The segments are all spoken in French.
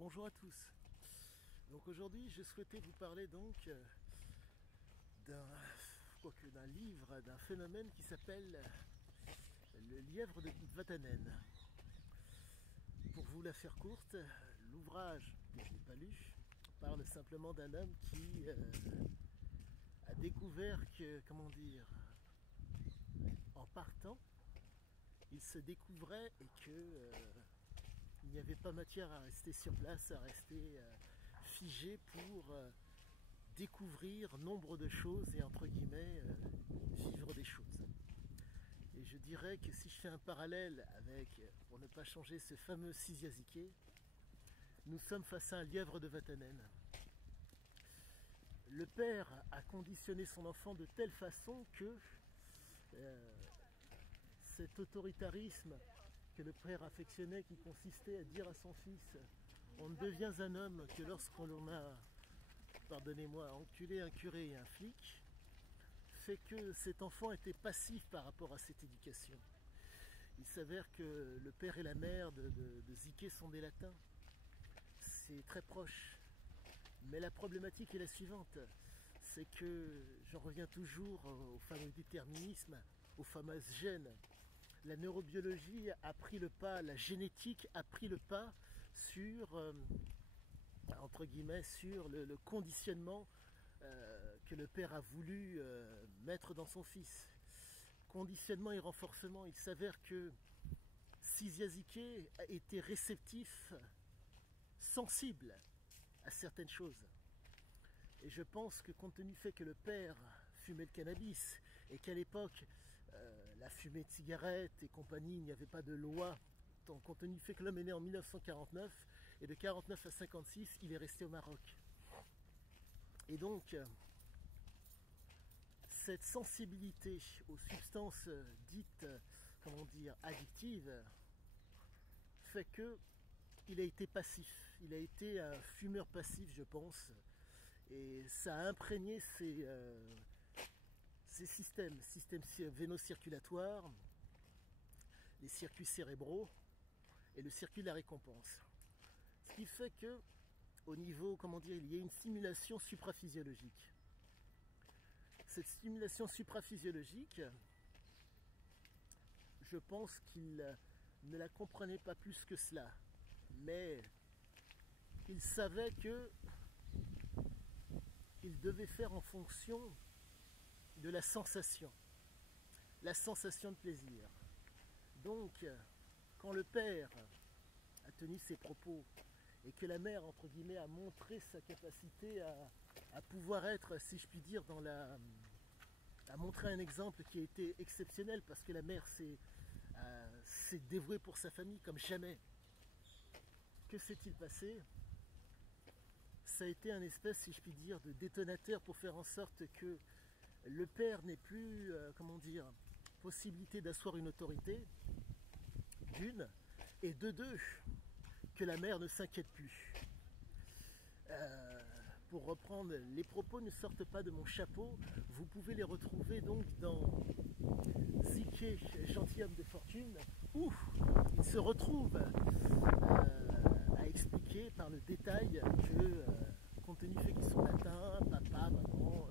Bonjour à tous. Donc aujourd'hui, je souhaitais vous parler donc d'un livre, d'un phénomène qui s'appelle le lièvre de Vatanen. Pour vous la faire courte, l'ouvrage que je n'ai pas lu parle simplement d'un homme qui a découvert que, comment dire, en partant, il se découvrait et que il n'y avait pas matière à rester sur place, à rester figé pour découvrir nombre de choses et entre guillemets vivre des choses. Et je dirais que si je fais un parallèle avec, pour ne pas changer, ce fameux Siziaziké, nous sommes face à un lièvre de Vatanen. Le père a conditionné son enfant de telle façon que cet autoritarisme que le père affectionnait, qui consistait à dire à son fils on ne devient un homme que lorsqu'on a, pardonnez-moi, enculé un curé et un flic, fait que cet enfant était passif par rapport à cette éducation. Il s'avère que le père et la mère de Ziké sont des latins. C'est très proche. Mais la problématique est la suivante, c'est que j'en reviens toujours au fameux déterminisme, aux fameuses gènes. La neurobiologie a pris le pas, la génétique a pris le pas sur, entre guillemets, sur le conditionnement que le père a voulu mettre dans son fils. Conditionnement et renforcement. Il s'avère que Siziaziké a été réceptif, sensible à certaines choses. Et je pense que compte tenu du fait que le père fumait le cannabis et qu'à l'époque la fumée de cigarettes et compagnie, il n'y avait pas de loi, compte tenu du fait que l'homme est né en 1949 et de 49 à 56 il est resté au Maroc. Et donc cette sensibilité aux substances dites, comment dire, addictives fait que il a été passif, il a été un fumeur passif, je pense. Et ça a imprégné ces systèmes véno-circulatoires, les circuits cérébraux et le circuit de la récompense. Ce qui fait que, au niveau, comment dire, il y a une stimulation supraphysiologique. Cette stimulation supraphysiologique, je pense qu'il ne la comprenait pas plus que cela, mais il savait que il devait faire en fonction de la sensation de plaisir. Donc, quand le père a tenu ses propos et que la mère, entre guillemets, a montré sa capacité à pouvoir être, si je puis dire, à montrer un exemple qui a été exceptionnel parce que la mère s'est dévouée pour sa famille comme jamais. Que s'est-il passé? Ça a été un espèce, si je puis dire, de détonateur pour faire en sorte que le père n'ait plus, comment dire, possibilité d'asseoir une autorité, d'une, et de deux, que la mère ne s'inquiète plus. Pour reprendre, les propos ne sortent pas de mon chapeau, vous pouvez les retrouver donc dans Ziké, gentilhomme de fortune, où il se retrouve à expliquer par le détail que, compte tenu du fait qu'ils sont latins, papa, maman,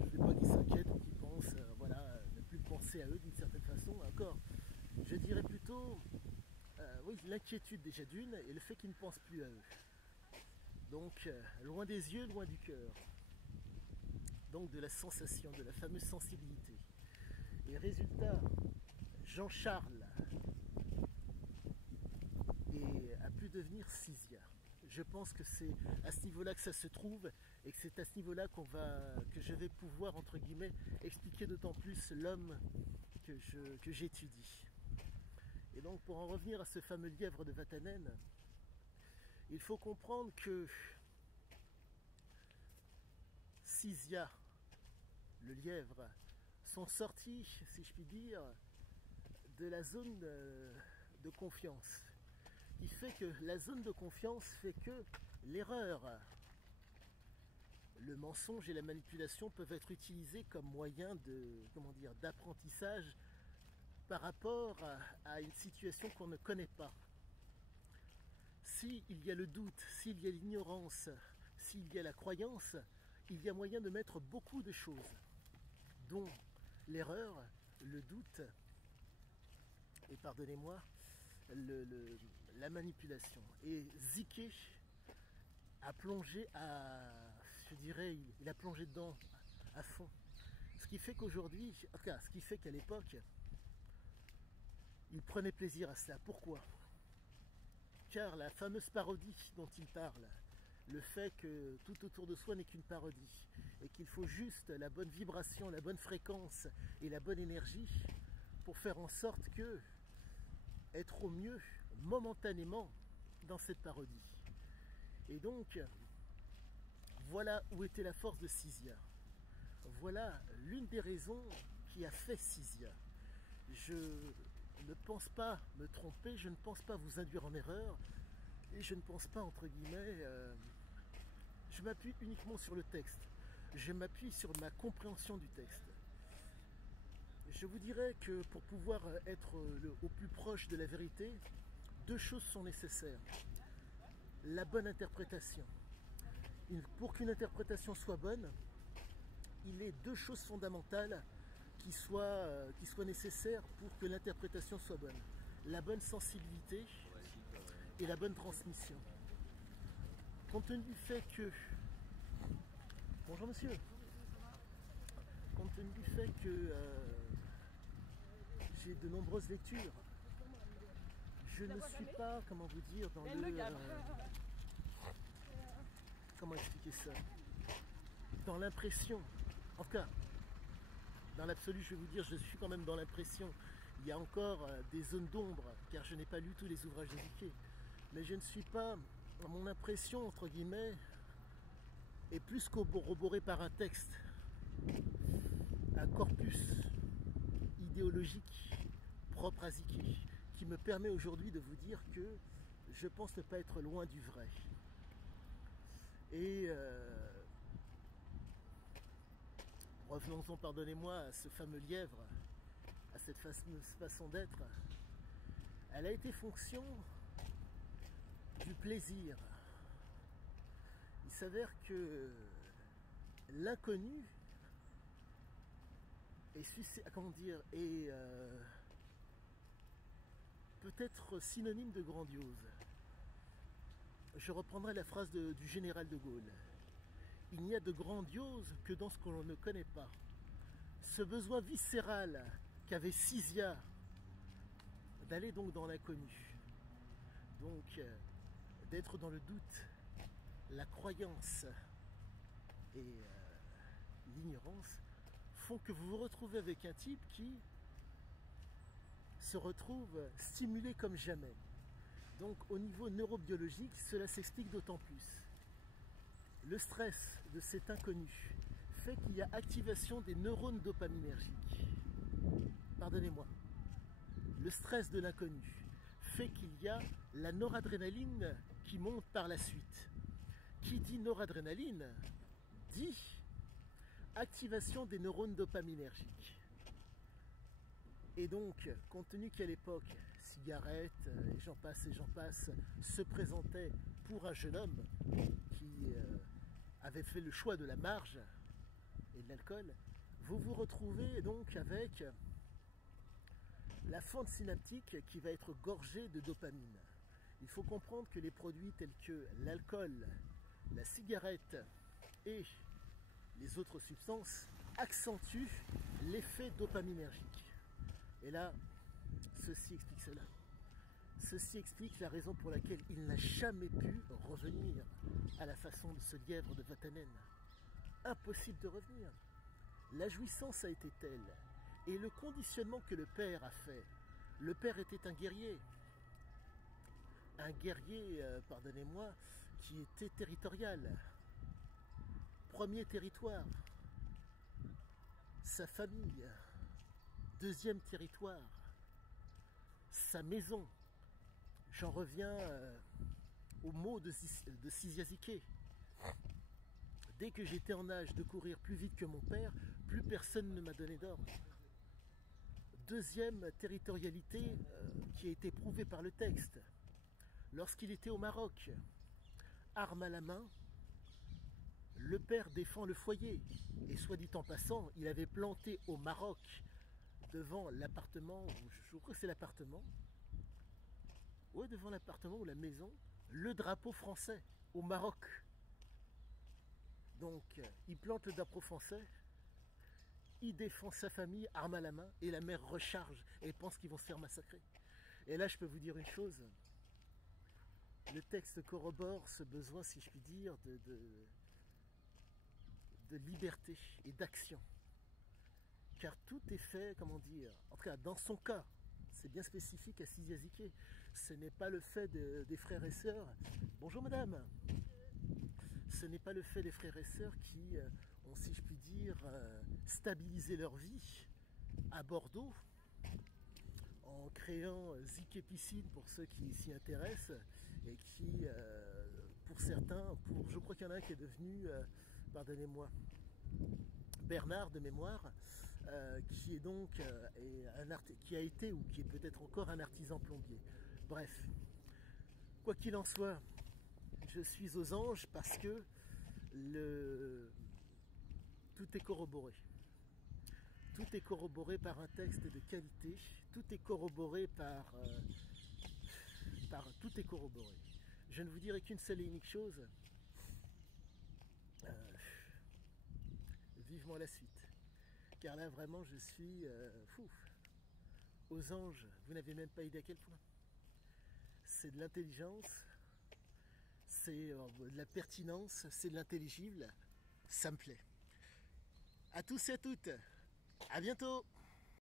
je ne veux pas qu'ils s'inquiètent ou qu'ils pensent, voilà, ne plus penser à eux d'une certaine façon, encore. Je dirais plutôt, oui, l'inquiétude déjà d'une, et le fait qu'ils ne pensent plus à eux. Donc, loin des yeux, loin du cœur. Donc de la sensation, de la fameuse sensibilité. Et résultat, Jean-Charles a pu devenir Sizia. Je pense que c'est à ce niveau-là que ça se trouve et que c'est à ce niveau-là que je vais pouvoir, entre guillemets, expliquer d'autant plus l'homme que j'étudie. Et donc pour en revenir à ce fameux lièvre de Vatanen, il faut comprendre que Sizia, le lièvre, sont sortis, si je puis dire, de la zone de confiance. Il fait que la zone de confiance fait que l'erreur, le mensonge et la manipulation peuvent être utilisés comme moyen de, comment dire, d'apprentissage par rapport à une situation qu'on ne connaît pas. s'il y a le doute, s'il y a l'ignorance, s'il y a la croyance, il y a moyen de mettre beaucoup de choses, dont l'erreur, le doute, et pardonnez-moi, la manipulation. Et Ziké a plongé je dirais, il a plongé dedans à fond. Ce qui fait qu'aujourd'hui, ce qui fait qu'à l'époque, il prenait plaisir à cela. Pourquoi? Car la fameuse parodie dont il parle, le fait que tout autour de soi n'est qu'une parodie, et qu'il faut juste la bonne vibration, la bonne fréquence et la bonne énergie pour faire en sorte que être au mieux momentanément dans cette parodie. Et donc, voilà où était la force de Sizia. Voilà l'une des raisons qui a fait Sizia. Je ne pense pas me tromper, je ne pense pas vous induire en erreur, et je ne pense pas, entre guillemets, je m'appuie uniquement sur le texte. Je m'appuie sur ma compréhension du texte. Je vous dirais que pour pouvoir être au plus proche de la vérité, deux choses sont nécessaires. La bonne interprétation. Pour qu'une interprétation soit bonne, il est deux choses fondamentales qui soient nécessaires pour que l'interprétation soit bonne. La bonne sensibilité et la bonne transmission. Compte tenu du fait que... Bonjour monsieur. Compte tenu du fait que j'ai de nombreuses lectures, je ne suis pas, comment vous dire, dans le... comment expliquer ça? Dans l'impression, en tout cas, dans l'absolu, je vais vous dire, je suis quand même dans l'impression. Il y a encore des zones d'ombre, car je n'ai pas lu tous les ouvrages de Ziké. Mais je ne suis pas, mon impression, entre guillemets, est plus corroborée par un texte, un corpus idéologique propre à Ziké, qui me permet aujourd'hui de vous dire que je pense ne pas être loin du vrai. Et revenons-en, pardonnez-moi, à ce fameux lièvre, à cette façon d'être. Elle a été fonction du plaisir. Il s'avère que l'inconnu est peut-être synonyme de grandiose. Je reprendrai la phrase du général de Gaulle. Il n'y a de grandiose que dans ce que l'on ne connaît pas. Ce besoin viscéral qu'avait Sizia d'aller donc dans l'inconnu, donc d'être dans le doute, la croyance et l'ignorance, font que vous vous retrouvez avec un type qui se retrouve stimulé comme jamais. Donc au niveau neurobiologique, cela s'explique d'autant plus. Le stress de cet inconnu fait qu'il y a activation des neurones dopaminergiques. Pardonnez-moi. Le stress de l'inconnu fait qu'il y a la noradrénaline qui monte par la suite. Qui dit noradrénaline dit activation des neurones dopaminergiques. Et donc, compte tenu qu'à l'époque, cigarettes et j'en passe, se présentaient pour un jeune homme qui avait fait le choix de la marge et de l'alcool, vous vous retrouvez donc avec la fente synaptique qui va être gorgée de dopamine. Il faut comprendre que les produits tels que l'alcool, la cigarette et les autres substances accentuent l'effet dopaminergique. Et là, ceci explique cela. Ceci explique la raison pour laquelle il n'a jamais pu revenir à la façon de ce lièvre de Vatanen. Impossible de revenir. La jouissance a été telle, et le conditionnement que le père a fait. Le père était un guerrier, pardonnez-moi, qui était territorial. Premier territoire, sa famille. Deuxième territoire, sa maison. J'en reviens au mot de Sizia Ziké. Dès que j'étais en âge de courir plus vite que mon père, plus personne ne m'a donné d'ordre. Deuxième territorialité qui a été prouvée par le texte. Lorsqu'il était au Maroc, arme à la main, le père défend le foyer. Et soit dit en passant, il avait planté au Maroc, devant l'appartement, je crois que c'est l'appartement, ouais, devant l'appartement ou la maison, le drapeau français au Maroc. Donc, il plante le drapeau français, il défend sa famille, arme à la main, et la mère recharge et pense qu'ils vont se faire massacrer. Et là, je peux vous dire une chose, le texte corrobore ce besoin, si je puis dire, de liberté et d'action. Car tout est fait, comment dire, en tout cas dans son cas, c'est bien spécifique à Sidi Azikiwe. Ce n'est pas le fait des frères et sœurs. Bonjour madame. Ce n'est pas le fait des frères et sœurs qui ont, si je puis dire, stabilisé leur vie à Bordeaux en créant Ziké Piscine pour ceux qui s'y intéressent et qui, pour certains, je crois qu'il y en a un qui est devenu, pardonnez-moi, Bernard de mémoire, qui est donc qui a été ou qui est peut-être encore un artisan plombier. Bref, quoi qu'il en soit, je suis aux anges parce que tout est corroboré. Tout est corroboré par un texte de qualité, tout est corroboré tout est corroboré. Je ne vous dirai qu'une seule et unique chose, vivement la suite. Car là vraiment je suis fou. Aux anges, vous n'avez même pas idée à quel point. C'est de l'intelligence, c'est de la pertinence, c'est de l'intelligible, ça me plaît. À tous et à toutes, à bientôt.